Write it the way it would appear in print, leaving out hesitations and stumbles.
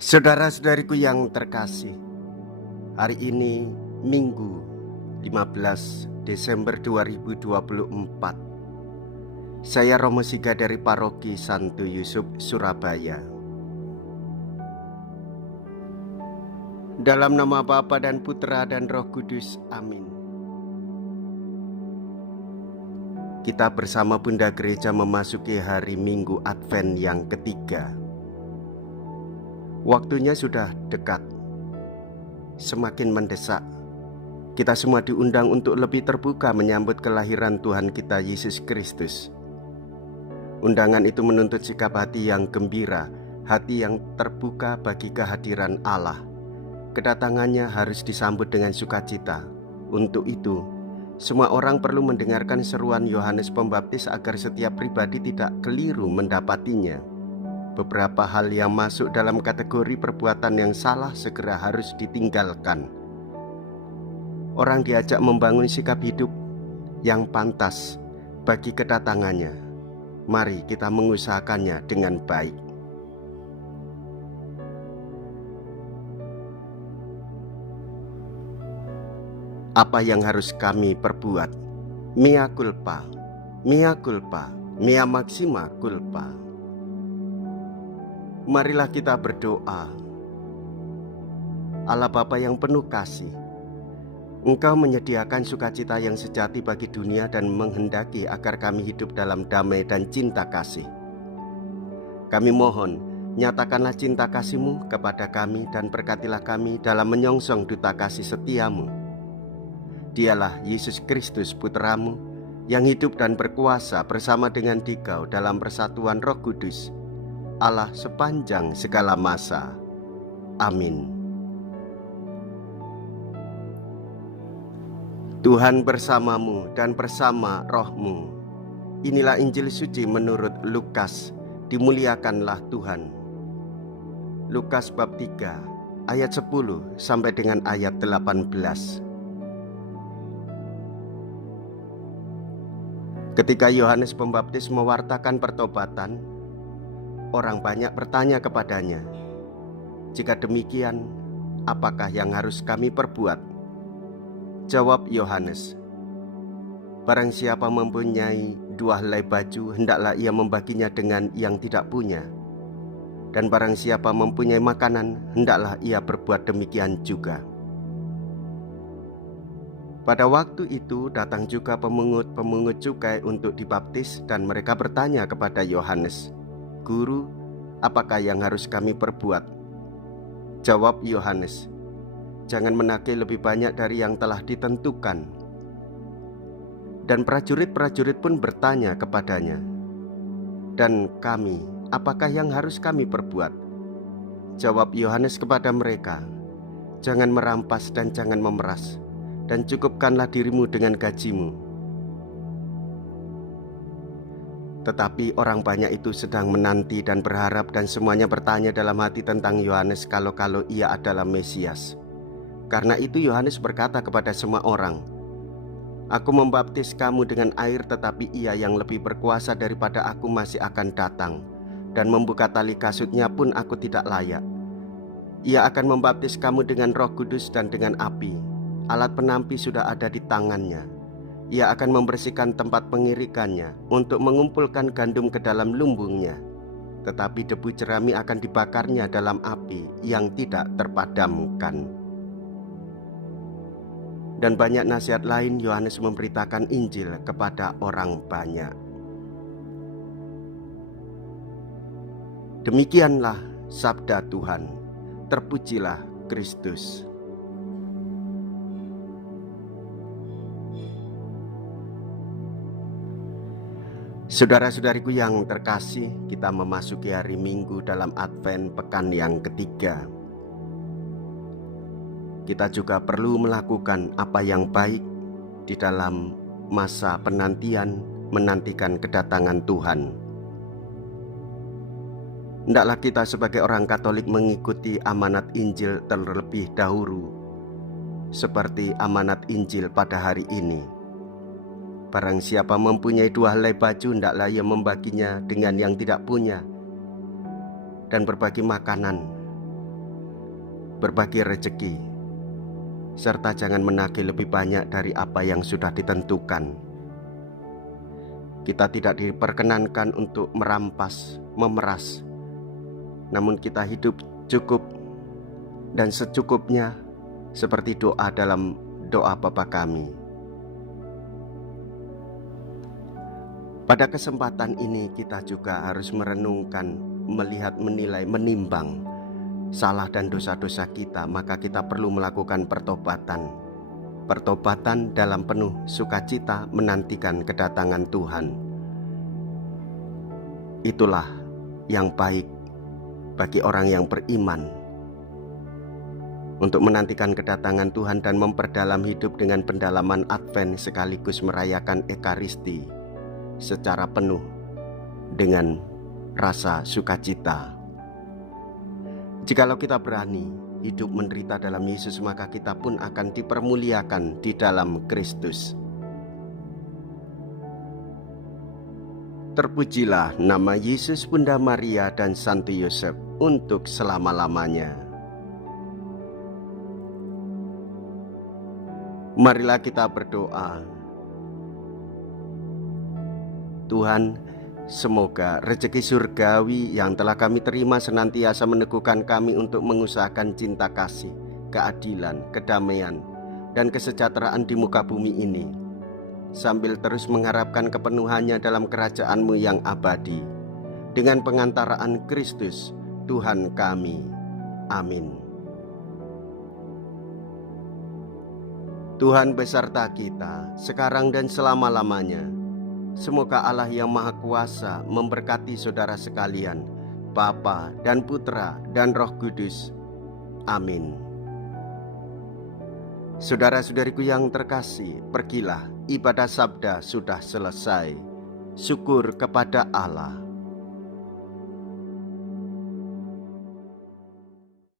Saudara-saudariku yang terkasih, hari ini Minggu 15 Desember 2024. Saya Romo Siga dari Paroki Santo Yusuf, Surabaya. Dalam nama Bapa dan Putra dan Roh Kudus, amin. Kita bersama Bunda Gereja memasuki hari Minggu Advent yang ketiga. Waktunya sudah dekat, semakin mendesak. Kita semua diundang untuk lebih terbuka menyambut kelahiran Tuhan kita Yesus Kristus. Undangan itu menuntut sikap hati yang gembira, hati yang terbuka bagi kehadiran Allah. Kedatangannya harus disambut dengan sukacita. Untuk itu, semua orang perlu mendengarkan seruan Yohanes Pembaptis agar setiap pribadi tidak keliru mendapatinya. Beberapa hal yang masuk dalam kategori perbuatan yang salah segera harus ditinggalkan. Orang diajak membangun sikap hidup yang pantas bagi kedatangannya. Mari kita mengusahakannya dengan baik. Apa yang harus kami perbuat? Mea culpa, mea culpa, mea maxima culpa. Marilah kita berdoa. Allah Bapa yang penuh kasih, Engkau menyediakan sukacita yang sejati bagi dunia dan menghendaki agar kami hidup dalam damai dan cinta kasih. Kami mohon, nyatakanlah cinta kasih-Mu kepada kami dan berkatilah kami dalam menyongsong duta kasih setia-Mu. Dialah Yesus Kristus Putra-Mu yang hidup dan berkuasa bersama dengan Dikau dalam persatuan Roh Kudus, Allah sepanjang segala masa. Amin. Tuhan bersamamu dan bersama rohmu. Inilah Injil suci menurut Lukas. Dimuliakanlah Tuhan. Lukas bab 3 ayat 10 sampai dengan ayat 18. Ketika Yohanes Pembaptis mewartakan pertobatan, orang banyak bertanya kepadanya, "Jika demikian, apakah yang harus kami perbuat?" Jawab Yohanes, "Barang siapa mempunyai 2 helai baju, hendaklah ia membaginya dengan yang tidak punya. Dan barang siapa mempunyai makanan, hendaklah ia berbuat demikian juga." Pada waktu itu datang juga pemungut cukai untuk dibaptis, dan mereka bertanya kepada Yohanes, "Guru, apakah yang harus kami perbuat?" Jawab Yohanes, "Jangan menagih lebih banyak dari yang telah ditentukan." Dan prajurit-prajurit pun bertanya kepadanya, "Dan kami, apakah yang harus kami perbuat?" Jawab Yohanes kepada mereka, "Jangan merampas dan jangan memeras, dan cukupkanlah dirimu dengan gajimu." Tetapi orang banyak itu sedang menanti dan berharap, dan semuanya bertanya dalam hati tentang Yohanes kalau ia adalah Mesias. Karena itu Yohanes berkata kepada semua orang, "Aku membaptis kamu dengan air, tetapi ia yang lebih berkuasa daripada aku masih akan datang, dan membuka tali kasutnya pun aku tidak layak. Ia akan membaptis kamu dengan Roh Kudus dan dengan api. Alat penampi sudah ada di tangannya. Ia akan membersihkan tempat pengirikannya untuk mengumpulkan gandum ke dalam lumbungnya. Tetapi debu jerami akan dibakarnya dalam api yang tidak terpadamkan." Dan banyak nasihat lain Yohanes memberitakan Injil kepada orang banyak. Demikianlah sabda Tuhan. Terpujilah Kristus. Saudara-saudariku yang terkasih, kita memasuki hari Minggu dalam Advent pekan yang ketiga. Kita juga perlu melakukan apa yang baik di dalam masa penantian menantikan kedatangan Tuhan. Hendaklah kita sebagai orang Katolik mengikuti amanat Injil terlebih dahulu, seperti amanat Injil pada hari ini. Barang siapa mempunyai 2 helai baju, hendaklah ia membaginya dengan yang tidak punya, dan berbagi makanan berbagi rezeki, serta jangan menagih lebih banyak dari apa yang sudah ditentukan. Kita tidak diperkenankan untuk merampas, memeras, namun kita hidup cukup dan secukupnya, seperti doa dalam doa Bapa kami. Pada kesempatan ini kita juga harus merenungkan, melihat, menilai, menimbang salah dan dosa-dosa kita. Maka kita perlu melakukan pertobatan. Pertobatan dalam penuh sukacita menantikan kedatangan Tuhan. Itulah yang baik bagi orang yang beriman, untuk menantikan kedatangan Tuhan dan memperdalam hidup dengan pendalaman Advent sekaligus merayakan Ekaristi secara penuh dengan rasa sukacita. Jikalau kita berani hidup menderita dalam Yesus, maka kita pun akan dipermuliakan di dalam Kristus. Terpujilah nama Yesus, Bunda Maria, dan Santo Yosef untuk selama-lamanya. Marilah kita berdoa. Tuhan, semoga rezeki surgawi yang telah kami terima senantiasa meneguhkan kami untuk mengusahakan cinta kasih, keadilan, kedamaian, dan kesejahteraan di muka bumi ini, sambil terus mengharapkan kepenuhannya dalam kerajaan-Mu yang abadi, dengan pengantaraan Kristus, Tuhan kami. Amin. Tuhan beserta kita, sekarang dan selama-lamanya. Semoga Allah yang Maha Kuasa memberkati saudara sekalian, Bapa dan Putra dan Roh Kudus. Amin. Saudara-saudariku yang terkasih, pergilah, ibadah sabda sudah selesai. Syukur kepada Allah.